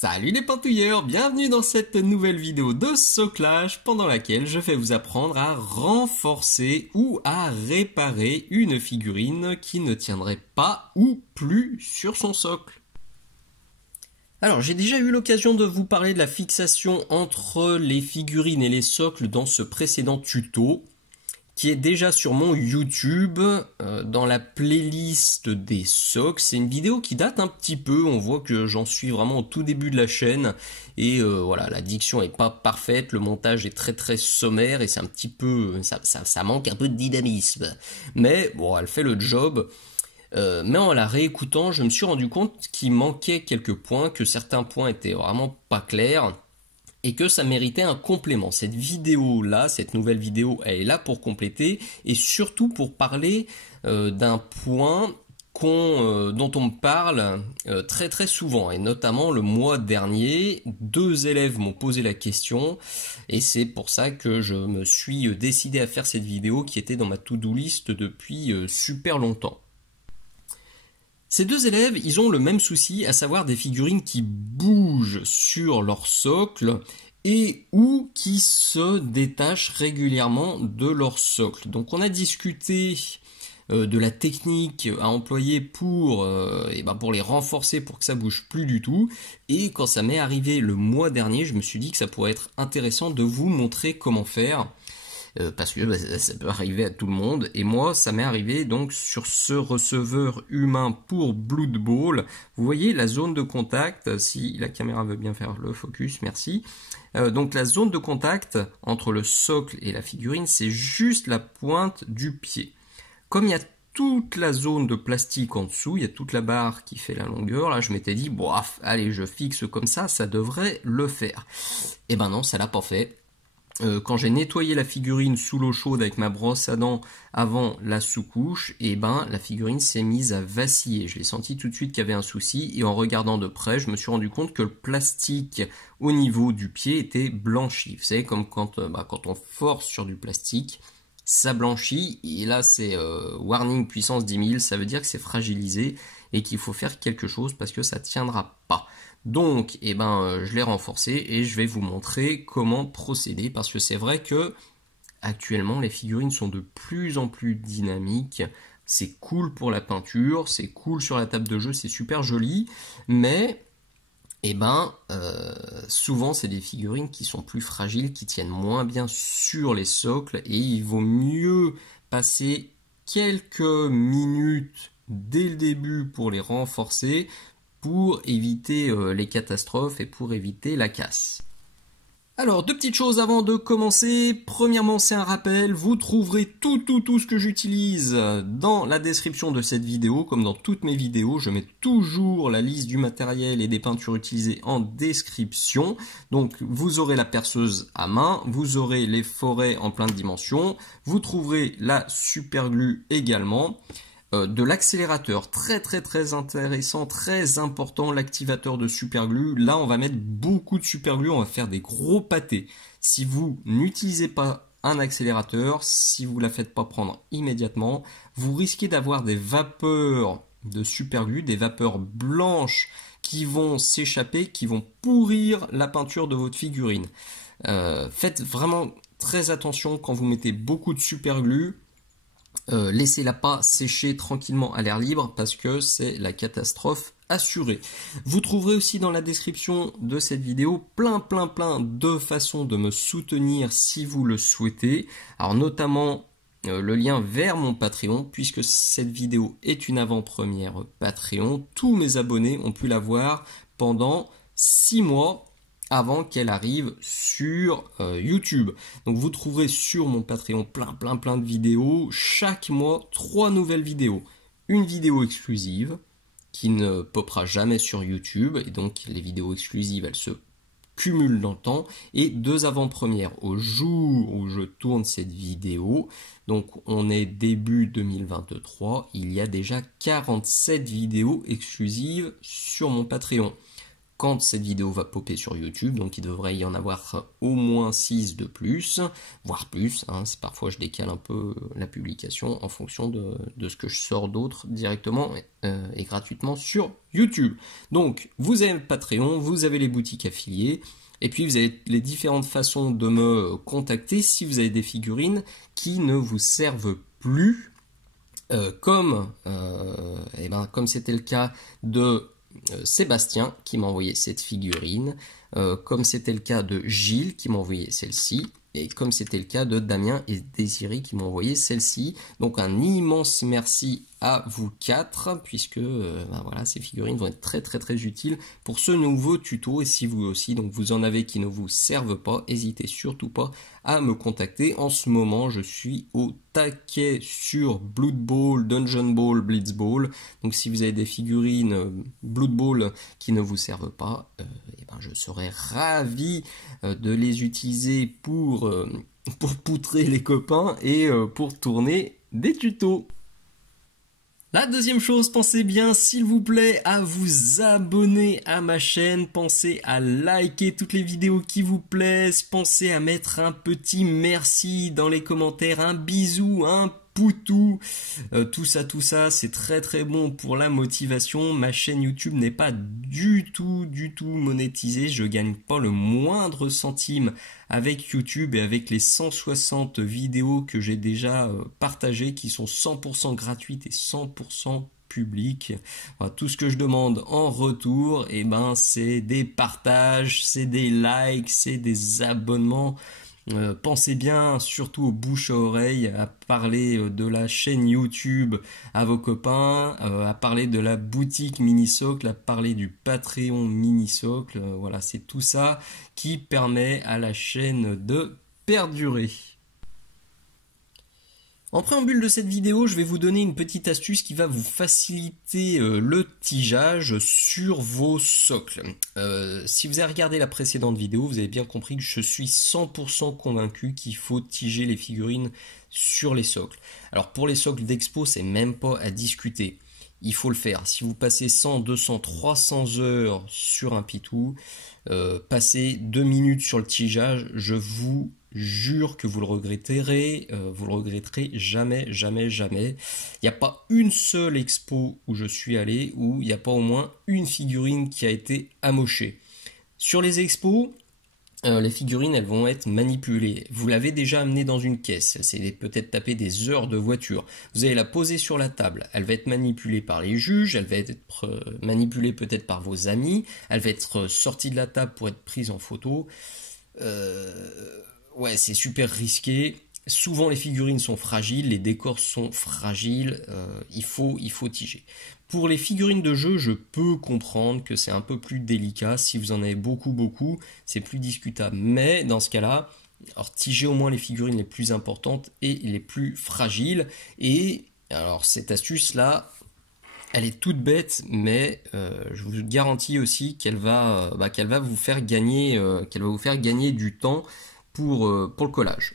Salut les pantouilleurs, bienvenue dans cette nouvelle vidéo de soclage pendant laquelle je vais vous apprendre à renforcer ou à réparer une figurine qui ne tiendrait pas ou plus sur son socle. Alors j'ai déjà eu l'occasion de vous parler de la fixation entre les figurines et les socles dans ce précédent tuto, qui est déjà sur mon YouTube, dans la playlist des socles. C'est une vidéo qui date un petit peu, on voit que j'en suis vraiment au tout début de la chaîne, et voilà, la diction est pas parfaite, le montage est très sommaire, et c'est un petit peu, ça manque un peu de dynamisme. Mais bon, elle fait le job. Mais en la réécoutant, je me suis rendu compte qu'il manquait quelques points, que certains points étaient vraiment pas clairs, et que ça méritait un complément. Cette vidéo-là, cette nouvelle vidéo, elle est là pour compléter, et surtout pour parler d'un point dont on me parle très souvent, et notamment le mois dernier, 2 élèves m'ont posé la question, et c'est pour ça que je me suis décidé à faire cette vidéo qui était dans ma to-do list depuis super longtemps. Ces 2 élèves, ils ont le même souci, à savoir des figurines qui bougent sur leur socle et ou qui se détachent régulièrement de leur socle. Donc on a discuté de la technique à employer pour les renforcer pour que ça bouge plus du tout. Et quand ça m'est arrivé le mois dernier, je me suis dit que ça pourrait être intéressant de vous montrer comment faire. Parce que ça peut arriver à tout le monde, et moi ça m'est arrivé donc sur ce receveur humain pour Blood Bowl. Vous voyez la zone de contact, si la caméra veut bien faire le focus, merci. Donc la zone de contact entre le socle et la figurine, c'est juste la pointe du pied. Comme il y a toute la zone de plastique en dessous, il y a toute la barre qui fait la longueur, là je m'étais dit, bon, allez, je fixe comme ça devrait le faire. Et ben non, ça l'a pas fait. Quand j'ai nettoyé la figurine sous l'eau chaude avec ma brosse à dents avant la sous-couche, et la figurine s'est mise à vaciller. Je l'ai senti tout de suite qu'il y avait un souci, et en regardant de près, je me suis rendu compte que le plastique au niveau du pied était blanchi. Vous savez, comme quand on force sur du plastique, ça blanchit, et là c'est warning puissance 10 000, ça veut dire que c'est fragilisé et qu'il faut faire quelque chose parce que ça tiendra pas. Donc, je l'ai renforcé et je vais vous montrer comment procéder, parce que c'est vrai que actuellement les figurines sont de plus en plus dynamiques. C'est cool pour la peinture, c'est cool sur la table de jeu, c'est super joli, mais souvent c'est des figurines qui sont plus fragiles, qui tiennent moins bien sur les socles, et il vaut mieux passer quelques minutes dès le début pour les renforcer, pour éviter les catastrophes et pour éviter la casse. Alors, 2 petites choses avant de commencer. Premièrement, c'est un rappel, vous trouverez tout ce que j'utilise dans la description de cette vidéo. Comme dans toutes mes vidéos, je mets toujours la liste du matériel et des peintures utilisées en description. Donc, vous aurez la perceuse à main, vous aurez les forêts en plein de dimensions, vous trouverez la superglue également. De l'accélérateur, très intéressant, très important, l'activateur de superglue. Là on va mettre beaucoup de superglue, on va faire des gros pâtés. Si vous n'utilisez pas un accélérateur, si vous ne la faites pas prendre immédiatement, vous risquez d'avoir des vapeurs de superglue, des vapeurs blanches qui vont s'échapper, qui vont pourrir la peinture de votre figurine. Faites vraiment très attention quand vous mettez beaucoup de superglue. Laissez-la pas sécher tranquillement à l'air libre, parce que c'est la catastrophe assurée. Vous trouverez aussi dans la description de cette vidéo plein de façons de me soutenir si vous le souhaitez. Alors notamment le lien vers mon Patreon, puisque cette vidéo est une avant-première Patreon. Tous mes abonnés ont pu la voir pendant 6 mois avant qu'elle arrive sur YouTube. Donc vous trouverez sur mon Patreon plein de vidéos. Chaque mois, 3 nouvelles vidéos. Une vidéo exclusive qui ne popera jamais sur YouTube, et donc les vidéos exclusives, elles se cumulent dans le temps, et 2 avant-premières. Au jour où je tourne cette vidéo, donc on est début 2023, il y a déjà 47 vidéos exclusives sur mon Patreon. quand cette vidéo va popper sur YouTube, donc il devrait y en avoir au moins 6 de plus, voire plus, hein, parfois je décale un peu la publication en fonction de ce que je sors d'autre directement et gratuitement sur YouTube. Donc vous avez le Patreon, vous avez les boutiques affiliées, et puis vous avez les différentes façons de me contacter si vous avez des figurines qui ne vous servent plus, comme c'était le cas de Sébastien qui m'a envoyé cette figurine, comme c'était le cas de Gilles qui m'a envoyé celle-ci, et comme c'était le cas de Damien et Désiré qui m'ont envoyé celle-ci. Donc un immense merci à vous quatre, puisque voilà, ces figurines vont être très utiles pour ce nouveau tuto. Et si vous aussi donc vous en avez qui ne vous servent pas, n'hésitez surtout pas à me contacter. En ce moment, je suis au taquet sur Blood Bowl, Dungeon Ball, Blitz Ball. Donc si vous avez des figurines Blood Bowl qui ne vous servent pas, je serais ravi de les utiliser pour poutrer les copains et pour tourner des tutos. La deuxième chose, pensez bien, s'il vous plaît, à vous abonner à ma chaîne, pensez à liker toutes les vidéos qui vous plaisent, pensez à mettre un petit merci dans les commentaires, un bisou, un poutou, tout ça, c'est très bon pour la motivation. Ma chaîne YouTube n'est pas du tout monétisée, je gagne pas le moindre centime avec YouTube et avec les 160 vidéos que j'ai déjà partagées, qui sont 100% gratuites et 100% publiques. Voilà, tout ce que je demande en retour, c'est des partages, c'est des likes, c'est des abonnements. Pensez bien surtout aux bouche à oreille, à parler de la chaîne YouTube à vos copains, à parler de la boutique Mini-Socle, à parler du Patreon Mini-Socle. Voilà, c'est tout ça qui permet à la chaîne de perdurer. En préambule de cette vidéo, je vais vous donner une petite astuce qui va vous faciliter le tigeage sur vos socles. Si vous avez regardé la précédente vidéo, vous avez bien compris que je suis 100% convaincu qu'il faut tiger les figurines sur les socles. Alors pour les socles d'expo, c'est même pas à discuter. Il faut le faire. Si vous passez 100, 200, 300 heures sur un pitou, passez 2 minutes sur le tigeage, je vous jure que vous le regretterez jamais. Il n'y a pas une seule expo où je suis allé où il n'y a pas au moins une figurine qui a été amochée. Sur les expos, les figurines, elles vont être manipulées. Vous l'avez déjà amenée dans une caisse, c'est peut-être taper des heures de voiture. Vous allez la poser sur la table, elle va être manipulée par les juges, elle va être manipulée peut-être par vos amis, elle va être sortie de la table pour être prise en photo. Ouais, c'est super risqué. Souvent les figurines sont fragiles, les décors sont fragiles, il faut tiger. Pour les figurines de jeu, je peux comprendre que c'est un peu plus délicat. Si vous en avez beaucoup, c'est plus discutable. Mais dans ce cas-là, alors tigez au moins les figurines les plus importantes et les plus fragiles. Et alors cette astuce-là, elle est toute bête, mais je vous garantis aussi qu'elle va vous faire gagner du temps pour le collage.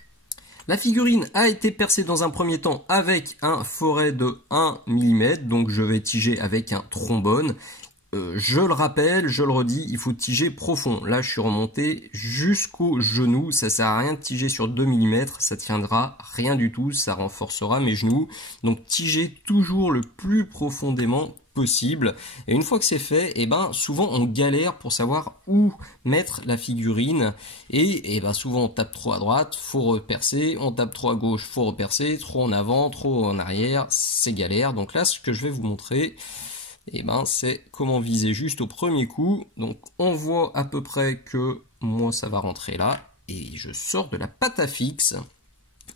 La figurine a été percée dans un premier temps avec un forêt de 1 mm, donc je vais tiger avec un trombone. Je le rappelle, je le redis, il faut tiger profond. Là, je suis remonté jusqu'au genou, ça sert à rien de tiger sur 2 mm, ça tiendra rien du tout, ça renforcera mes genoux. Donc tigez toujours le plus profondément possible. Et une fois que c'est fait, souvent on galère pour savoir où mettre la figurine. Et souvent on tape trop à droite, faut repercer, on tape trop à gauche, faut repercer, trop en avant, trop en arrière, c'est galère. Donc là, ce que je vais vous montrer, c'est comment viser juste au premier coup. Donc on voit à peu près que moi ça va rentrer là. Et je sors de la pâte à fixe.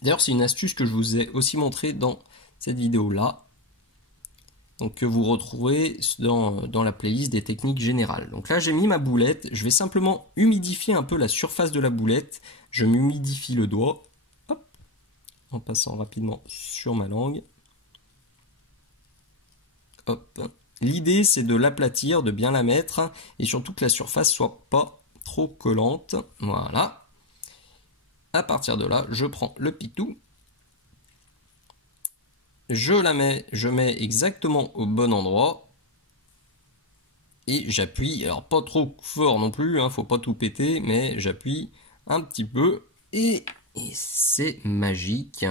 D'ailleurs, c'est une astuce que je vous ai aussi montré dans cette vidéo là. Donc que vous retrouvez dans la playlist des techniques générales. Donc là j'ai mis ma boulette, je vais simplement humidifier un peu la surface de la boulette. Je m'humidifie le doigt, hop, en passant rapidement sur ma langue. Hop. L'idée c'est de l'aplatir, de bien la mettre, et surtout que la surface soit pas trop collante. Voilà. À partir de là, je prends le pitou. Je mets exactement au bon endroit. et j'appuie, alors pas trop fort non plus, hein, faut pas tout péter, mais j'appuie un petit peu et c'est magique.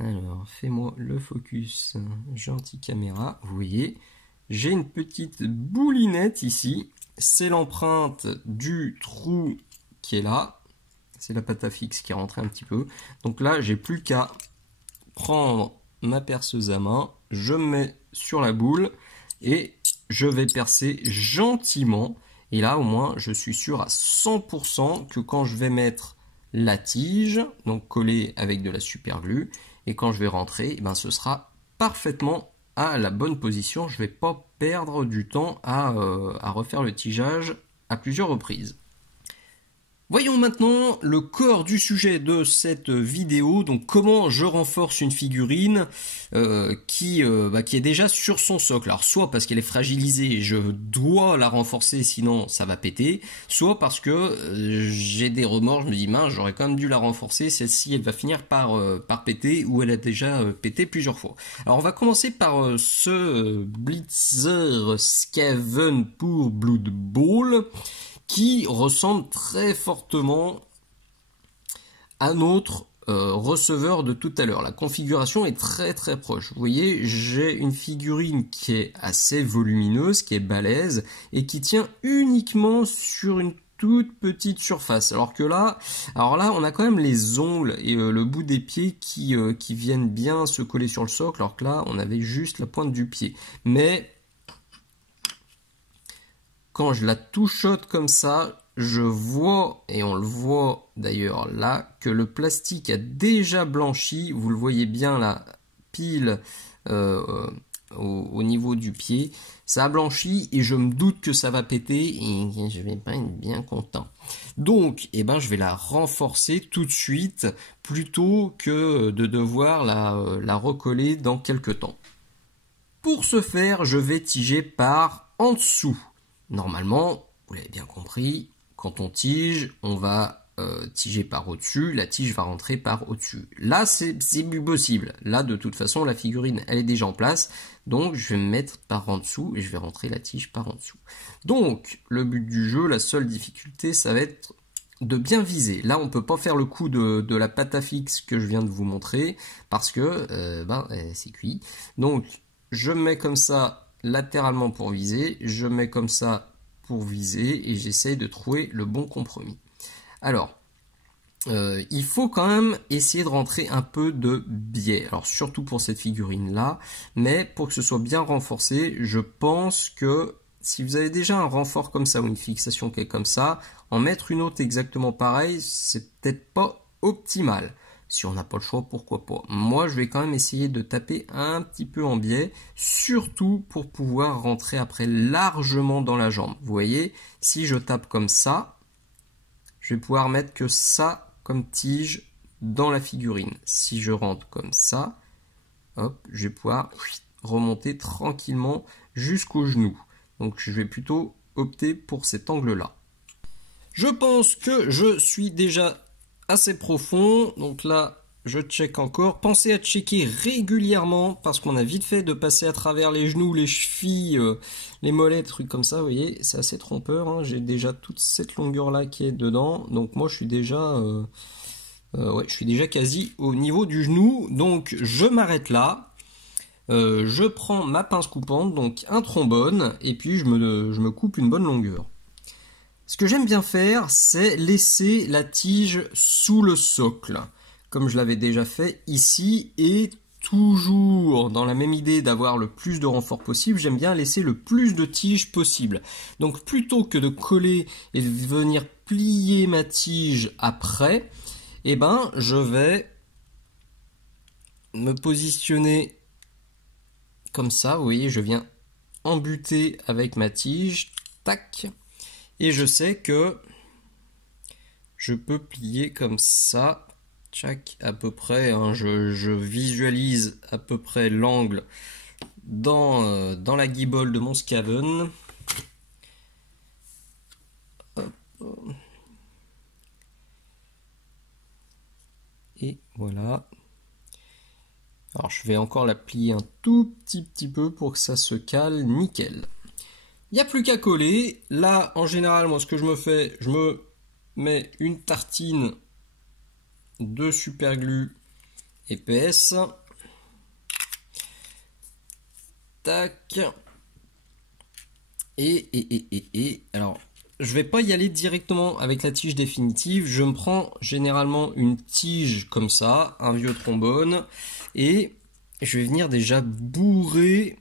Alors, fais-moi le focus, gentil caméra, vous voyez, j'ai une petite boulinette ici, c'est l'empreinte du trou qui est là, c'est la Patafix qui est rentrée un petit peu, donc là j'ai plus qu'à prendre ma perceuse à main, je me mets sur la boule et je vais percer gentiment, et là au moins je suis sûr à 100% que quand je vais mettre la tige, donc collée avec de la super glue, et quand je vais rentrer, eh ben, ce sera parfaitement à la bonne position. Je ne vais pas perdre du temps à refaire le tigeage à plusieurs reprises. Voyons maintenant le corps du sujet de cette vidéo, donc comment je renforce une figurine qui est déjà sur son socle. Alors soit parce qu'elle est fragilisée et je dois la renforcer sinon ça va péter, soit parce que j'ai des remords, je me dis mince j'aurais quand même dû la renforcer, celle-ci elle va finir par péter ou elle a déjà pété plusieurs fois. Alors on va commencer par ce Blitzer Skaven pour Blood Bowl, qui ressemble très fortement à notre receveur de tout à l'heure. La configuration est très très proche. Vous voyez, j'ai une figurine qui est assez volumineuse, qui est balèze, et qui tient uniquement sur une toute petite surface. Alors là, on a quand même les ongles et le bout des pieds qui viennent bien se coller sur le socle, alors que là, on avait juste la pointe du pied. Mais quand je la touchote comme ça, je vois, et on le voit d'ailleurs là, que le plastique a déjà blanchi. Vous le voyez bien là, pile au niveau du pied. Ça a blanchi et je me doute que ça va péter et je vais pas être bien content. Donc, je vais la renforcer tout de suite plutôt que de devoir la recoller dans quelques temps. Pour ce faire, je vais tiger par en dessous. Normalement, vous l'avez bien compris, quand on tige, on va tiger par au-dessus, la tige va rentrer par au-dessus. Là, c'est plus possible. Là, de toute façon, la figurine, elle est déjà en place. Donc, je vais me mettre par en dessous et je vais rentrer la tige par en dessous. Donc, le but du jeu, la seule difficulté, ça va être de bien viser. Là, on ne peut pas faire le coup de la Patafix que je viens de vous montrer parce que c'est cuit. Donc, je me mets comme ça latéralement pour viser, je mets comme ça pour viser et j'essaye de trouver le bon compromis. Alors, il faut quand même essayer de rentrer un peu de biais, alors surtout pour cette figurine là, mais pour que ce soit bien renforcé, je pense que si vous avez déjà un renfort comme ça ou une fixation qui est comme ça, en mettre une autre exactement pareille, c'est peut-être pas optimal. Si on n'a pas le choix, pourquoi pas. Moi, je vais quand même essayer de taper un petit peu en biais, surtout pour pouvoir rentrer après largement dans la jambe. Vous voyez, si je tape comme ça, je vais pouvoir mettre que ça comme tige dans la figurine. Si je rentre comme ça, hop, je vais pouvoir remonter tranquillement jusqu'au genou. Donc, je vais plutôt opter pour cet angle-là. Je pense que je suis déjà assez profond, donc là je check encore. Pensez à checker régulièrement parce qu'on a vite fait de passer à travers les genoux, les chevilles, les mollets, trucs comme ça, vous voyez, c'est assez trompeur, hein. J'ai déjà toute cette longueur là qui est dedans, donc moi je suis déjà quasi au niveau du genou, donc je m'arrête là. Je prends ma pince coupante, donc un trombone, et puis je me coupe une bonne longueur. Ce que j'aime bien faire, c'est laisser la tige sous le socle, comme je l'avais déjà fait ici, et toujours dans la même idée d'avoir le plus de renfort possible, j'aime bien laisser le plus de tige possible. Donc plutôt que de coller et de venir plier ma tige après, je vais me positionner comme ça, vous voyez, je viens embuter avec ma tige, tac. Et je sais que je peux plier comme ça, tchac, à peu près, hein, je visualise à peu près l'angle dans la guibole de mon Skaven. Et voilà. Alors je vais encore la plier un tout petit peu pour que ça se cale nickel. Il n'y a plus qu'à coller. Là, en général, moi, ce que je me fais, je me mets une tartine de superglue épaisse. Tac. Alors, je vais pas y aller directement avec la tige définitive. Je me prends généralement une tige comme ça, un vieux trombone, et je vais venir déjà bourrer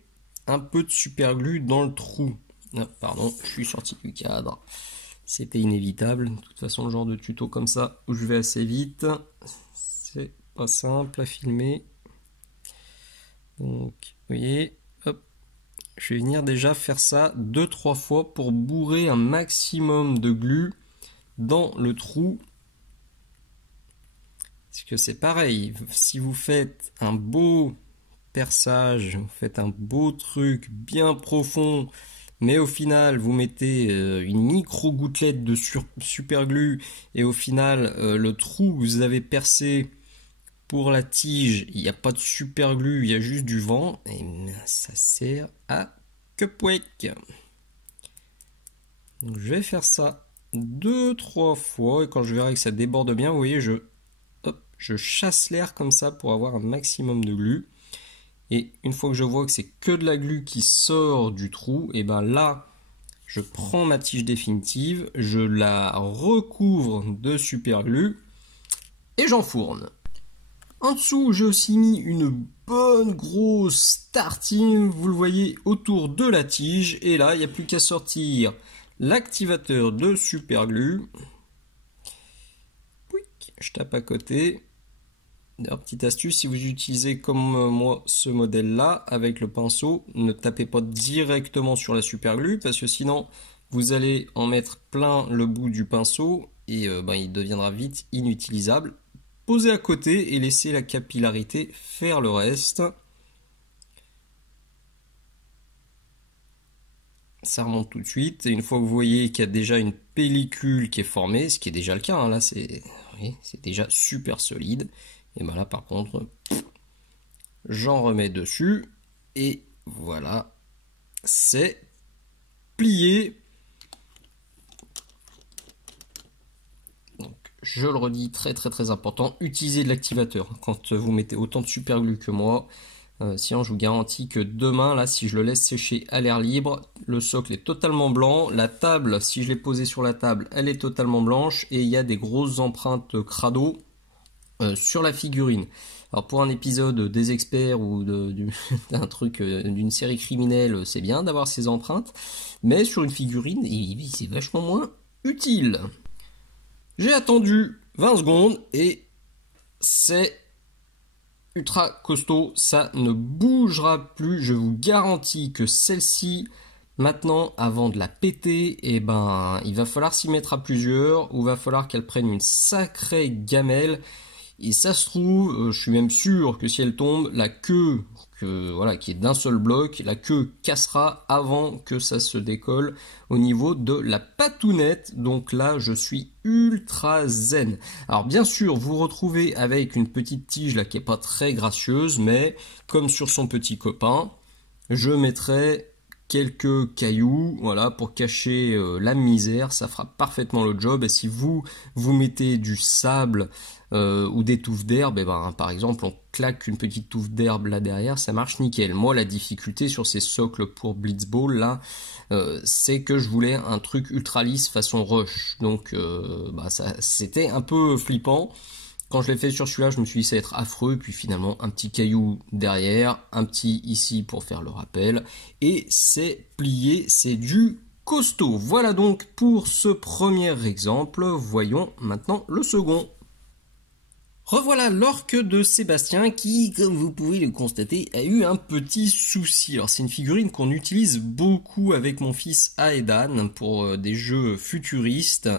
un peu de superglue dans le trou. Ah, pardon, je suis sorti du cadre. C'était inévitable. De toute façon, le genre de tuto comme ça où je vais assez vite, c'est pas simple à filmer. Donc, vous voyez, hop. Je vais venir déjà faire ça 2-3 fois pour bourrer un maximum de glu dans le trou. Parce que c'est pareil, si vous faites un beau perçage, vous faites un beau truc bien profond, mais au final vous mettez une micro gouttelette de superglue et au final le trou que vous avez percé pour la tige, il n'y a pas de superglue, il y a juste du vent, et ça sert à cupcake. Donc je vais faire ça 2-3 fois, et quand je verrai que ça déborde bien, vous voyez, je chasse l'air comme ça pour avoir un maximum de glu. Et une fois que je vois que c'est que de la glu qui sort du trou, et ben là, je prends ma tige définitive, je la recouvre de superglue, et j'enfourne. En dessous, j'ai aussi mis une bonne grosse tartine, vous le voyez, autour de la tige. Et là, il n'y a plus qu'à sortir l'activateur de superglue. Je tape à côté. D'ailleurs, petite astuce, si vous utilisez comme moi ce modèle-là, avec le pinceau, ne tapez pas directement sur la superglue, parce que sinon, vous allez en mettre plein le bout du pinceau, et il deviendra vite inutilisable. Posez à côté et laissez la capillarité faire le reste. Ça remonte tout de suite. Et une fois que vous voyez qu'il y a déjà une pellicule qui est formée, ce qui est déjà le cas, hein, là c'est déjà super solide. Et ben là par contre, j'en remets dessus. Et voilà, c'est plié. Je le redis, très important, utilisez de l'activateur quand vous mettez autant de superglue que moi. Sinon je vous garantis que demain, là, si je le laisse sécher à l'air libre, le socle est totalement blanc. La table, si je l'ai posée sur la table, elle est totalement blanche. Et il y a des grosses empreintes crado sur la figurine. Alors pour un épisode des experts ou d'un truc, d'une série criminelle, c'est bien d'avoir ces empreintes. Mais sur une figurine, c'est vachement moins utile. J'ai attendu 20 secondes et c'est ultra costaud, ça ne bougera plus. Je vous garantis que celle-ci, maintenant, avant de la péter, il va falloir s'y mettre à plusieurs, ou va falloir qu'elle prenne une sacrée gamelle. Et ça se trouve, je suis même sûr que si elle tombe, la queue, qui est d'un seul bloc, la queue cassera avant que ça se décolle au niveau de la patounette. Donc là, je suis ultra zen. Alors bien sûr, vous retrouvez avec une petite tige là qui est pas très gracieuse, mais comme sur son petit copain, je mettrai quelques cailloux, voilà, pour cacher la misère. Ça fera parfaitement le job. Et si vous mettez du sable ou des touffes d'herbe, par exemple on claque une petite touffe d'herbe là derrière, ça marche nickel. Moi la difficulté sur ces socles pour Blitzball là, c'est que je voulais un truc ultra lisse façon rush, donc c'était un peu flippant. Quand je l'ai fait sur celui-là, je me suis dit ça va être affreux, puis finalement un petit caillou derrière, un petit ici pour faire le rappel, et c'est plié, c'est du costaud. Voilà donc pour ce premier exemple, voyons maintenant le second. Revoilà l'orque de Sébastien qui, comme vous pouvez le constater, a eu un petit souci. Alors c'est une figurine qu'on utilise beaucoup avec mon fils Aedan pour des jeux futuristes.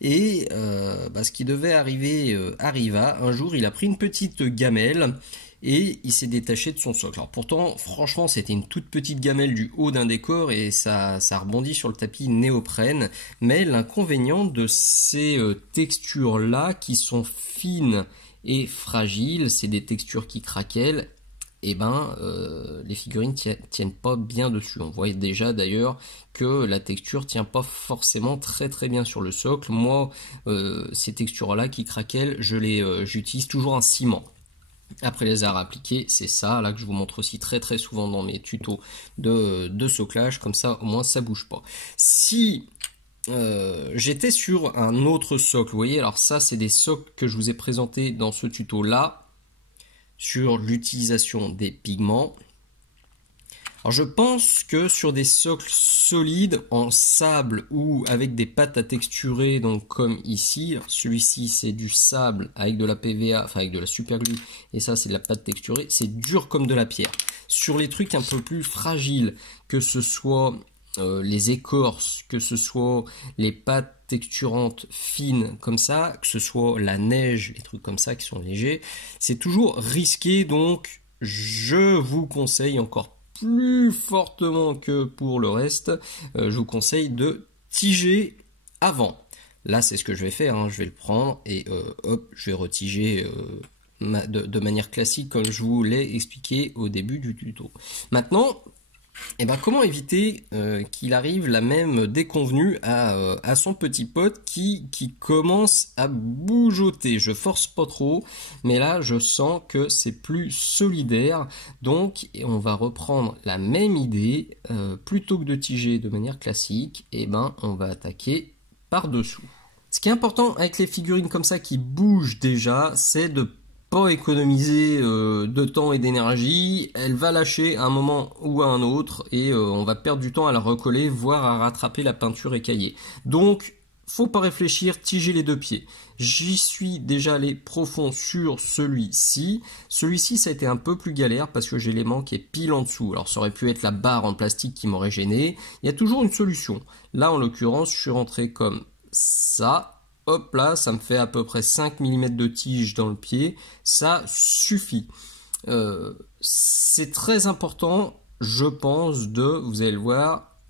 Et ce qui devait arriver arriva. Un jour il a pris une petite gamelle et il s'est détaché de son socle. Alors pourtant, franchement, c'était une toute petite gamelle du haut d'un décor et ça rebondit sur le tapis néoprène. Mais l'inconvénient de ces textures-là qui sont fines et fragile, c'est des textures qui craquellent, les figurines tiennent pas bien dessus. On voit déjà d'ailleurs que la texture tient pas forcément très bien sur le socle. Moi, ces textures-là qui craquellent, j'utilise toujours un ciment. Après les avoir appliqués, c'est ça là que je vous montre aussi très souvent dans mes tutos de soclage, comme ça au moins ça bouge pas. Si j'étais sur un autre socle, vous voyez, alors ça c'est des socles que je vous ai présentés dans ce tuto là, sur l'utilisation des pigments. Alors je pense que sur des socles solides en sable ou avec des pâtes à texturer, donc comme ici, celui-ci c'est du sable avec de la PVA, enfin avec de la super glue, et ça c'est de la pâte texturée, c'est dur comme de la pierre. Sur les trucs un peu plus fragiles, que ce soit les écorces, que ce soit les pâtes texturantes fines comme ça, que ce soit la neige, les trucs comme ça qui sont légers, c'est toujours risqué, donc je vous conseille encore plus fortement que pour le reste, je vous conseille de tiger avant. Là c'est ce que je vais faire, hein. Je vais le prendre et hop, je vais retiger de manière classique comme je vous l'ai expliqué au début du tuto. Maintenant, comment éviter qu'il arrive la même déconvenue à son petit pote qui commence à bougeoter. Je force pas trop, mais là je sens que c'est plus solidaire, donc on va reprendre la même idée, plutôt que de tiger de manière classique, on va attaquer par dessous. Ce qui est important avec les figurines comme ça qui bougent déjà, c'est de pas économiser de temps et d'énergie. Elle va lâcher à un moment ou à un autre et on va perdre du temps à la recoller, voire à rattraper la peinture écaillée. Donc faut pas réfléchir, tiger les deux pieds. J'y suis déjà allé profond sur celui-ci. Celui-ci ça a été un peu plus galère parce que j'ai l'aimant qui est pile en dessous. Alors ça aurait pu être la barre en plastique qui m'aurait gêné. Il y a toujours une solution. Là en l'occurrence je suis rentré comme ça. Hop là, ça me fait à peu près 5 mm de tige dans le pied, ça suffit. C'est très important, je pense, vous allez le voir,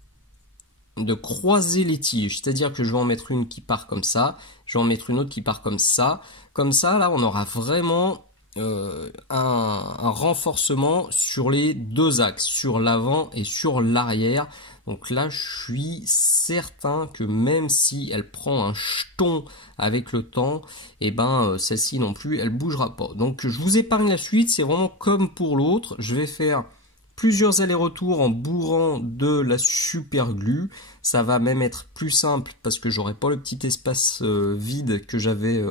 de croiser les tiges. C'est-à-dire que je vais en mettre une qui part comme ça, je vais en mettre une autre qui part comme ça. Comme ça, là, on aura vraiment un renforcement sur les deux axes, sur l'avant et sur l'arrière. Donc là, je suis certain que même si elle prend un jeton avec le temps, celle-ci non plus, elle bougera pas. Donc je vous épargne la suite, c'est vraiment comme pour l'autre. Je vais faire plusieurs allers-retours en bourrant de la super glue. Ça va même être plus simple parce que j'aurai pas le petit espace vide que j'avais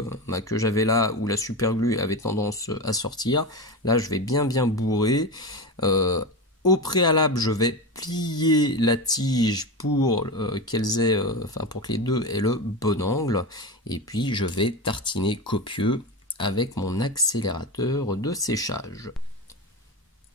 là où la super glue avait tendance à sortir. Là, je vais bien bourrer. Au préalable, je vais plier la tige pour pour que les deux aient le bon angle. Et puis, je vais tartiner copieux avec mon accélérateur de séchage.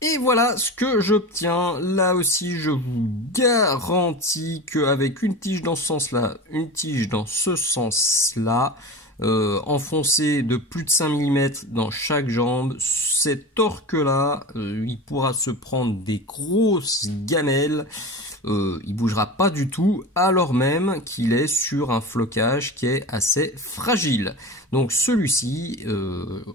Et voilà ce que j'obtiens. Là aussi, je vous garantis qu'avec une tige dans ce sens-là, une tige dans ce sens-là, enfoncé de plus de 5 mm dans chaque jambe, cet orque-là, il pourra se prendre des grosses gamelles. Il bougera pas du tout, alors même qu'il est sur un flocage qui est assez fragile. Donc celui-ci,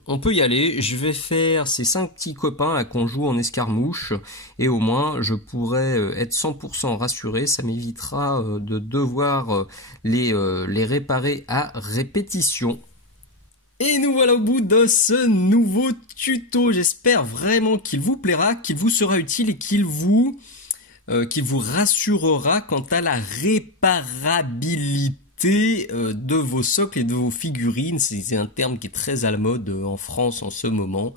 on peut y aller. Je vais faire ces 5 petits copains là qu'on joue en escarmouche, et au moins je pourrai être 100% rassuré. Ça m'évitera de devoir les réparer à répétition. Et nous voilà au bout de ce nouveau tuto. J'espère vraiment qu'il vous plaira, qu'il vous sera utile et qu'il vous rassurera quant à la réparabilité de vos socles et de vos figurines. C'est un terme qui est très à la mode en France en ce moment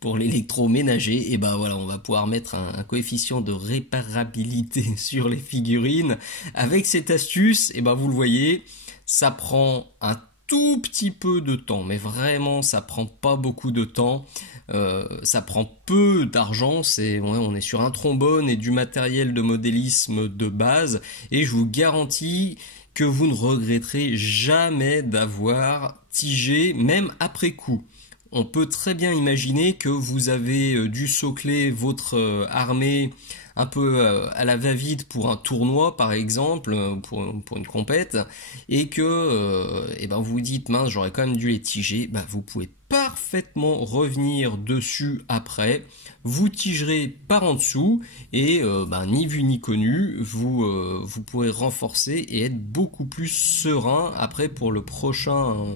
pour l'électroménager. Et voilà, on va pouvoir mettre un coefficient de réparabilité sur les figurines. Avec cette astuce, vous le voyez, ça prend un tout petit peu de temps, mais vraiment ça prend pas beaucoup de temps, ça prend peu d'argent, on est sur un trombone et du matériel de modélisme de base, et je vous garantis que vous ne regretterez jamais d'avoir tigé, même après coup. On peut très bien imaginer que vous avez dû socler votre armée un peu à la va-vite pour un tournoi par exemple, pour une compète, et que et ben vous vous dites mince j'aurais quand même dû les tiger, ben vous pouvez parfaitement revenir dessus après, vous tigerez par en dessous et ben, ni vu ni connu, vous pourrez renforcer et être beaucoup plus serein après pour le prochain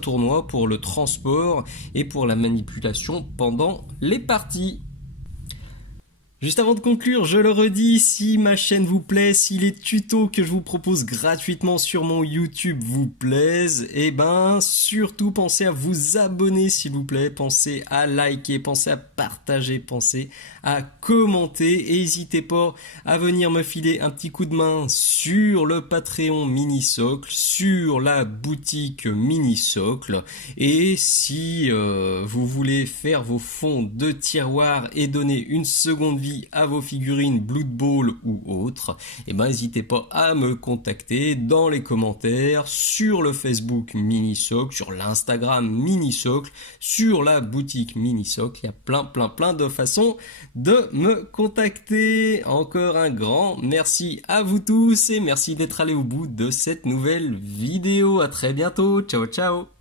tournoi, pour le transport et pour la manipulation pendant les parties. Juste avant de conclure, je le redis, si ma chaîne vous plaît, si les tutos que je vous propose gratuitement sur mon YouTube vous plaisent, eh ben surtout pensez à vous abonner s'il vous plaît, pensez à liker, pensez à partager, pensez à commenter et n'hésitez pas à venir me filer un petit coup de main sur le Patreon Mini-Socle, sur la boutique Mini-Socle, et si vous voulez faire vos fonds de tiroir et donner une seconde vie à vos figurines Blood Bowl ou autres, et ben n'hésitez pas à me contacter dans les commentaires, sur le Facebook Mini-Socle, sur l'Instagram Mini-Socle, sur la boutique Mini-Socle. Il y a plein de façons de me contacter. Encore un grand merci à vous tous et merci d'être allés au bout de cette nouvelle vidéo. À très bientôt. Ciao ciao.